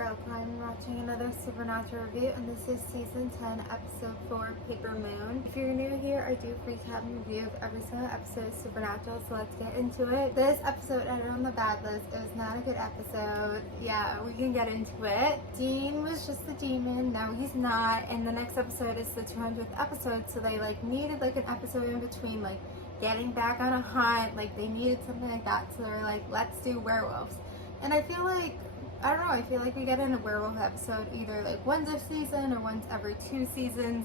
Brooke. I'm watching another Supernatural review, and this is season 10, episode 4, Paper Moon. If you're new here, I do recap and review of every single episode of Supernatural, so let's get into it. This episode ended on the bad list. It was not a good episode. Yeah, we can get into it. Dean was just a demon. Now he's not, and the next episode is the 200th episode, so they needed an episode in between, getting back on a hunt. They needed something like that, so they're like, let's do werewolves. And I feel I don't know, I feel we get in a werewolf episode either once a season or once every 2 seasons.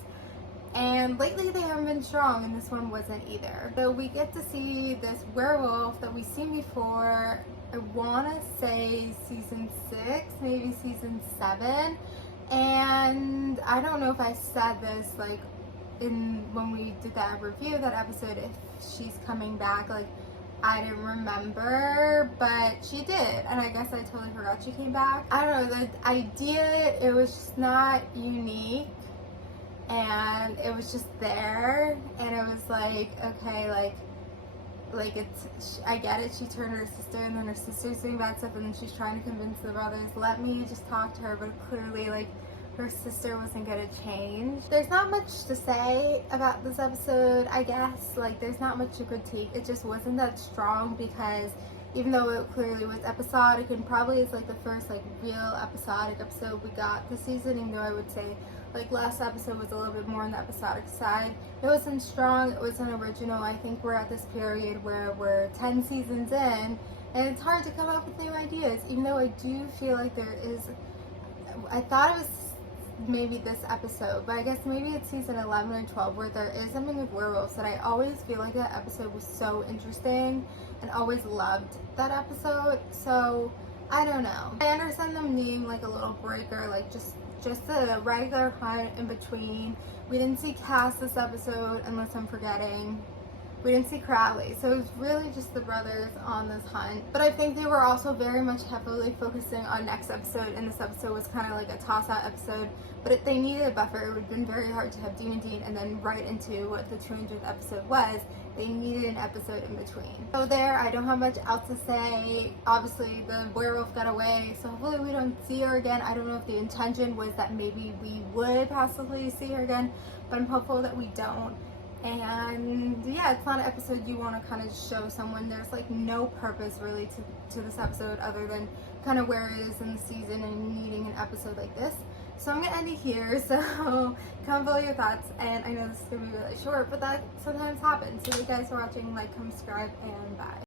And lately they haven't been strong, and this one wasn't either. So we get to see this werewolf that we've seen before, I want to say season 6, maybe season 7. And I don't know if I said this when we did that review of that episode, if she's coming back. I didn't remember, but she did, and I guess I totally forgot she came back. I don't know, the idea, it was just not unique, and it was just there, and it was okay, it's, I get it, she turned her sister, and then her sister's doing bad stuff, and then she's trying to convince the brothers, let me just talk to her, but clearly, her sister wasn't gonna change. There's not much to say about this episode, I guess. There's not much to critique. It just wasn't that strong, because even though it clearly was episodic, and probably is the first real episodic episode we got this season, even though I would say last episode was a little bit more on the episodic side. It wasn't strong, it wasn't original. I think we're at this period where we're 10 seasons in, and it's hard to come up with new ideas, even though I do feel there is, I thought it was maybe this episode, but I guess maybe it's season 11 or 12 where there is something with werewolves that I always feel that episode was so interesting, and always loved that episode. So I don't know, I understand them needing a little breaker, just a regular hunt in between. We didn't see Cass this episode, unless I'm forgetting. We didn't see Crowley, so it was really just the brothers on this hunt. But I think they were also very much heavily focusing on next episode, and this episode was kind of a toss-out episode. But they needed a buffer. It would have been very hard to have Dean and Dean and then right into what the 200th episode was. They needed an episode in between. So there, I don't have much else to say. Obviously, the werewolf got away, so hopefully we don't see her again. I don't know if the intention was that maybe we would possibly see her again, but I'm hopeful that we don't. And yeah, it's not an episode you want to kind of show someone. There's no purpose really to this episode other than kind of where it is in the season and needing an episode like this. So I'm gonna end it here. So comment below your thoughts, and I know this is gonna be really short, but that sometimes happens. So you guys for watching, comment, subscribe, and bye.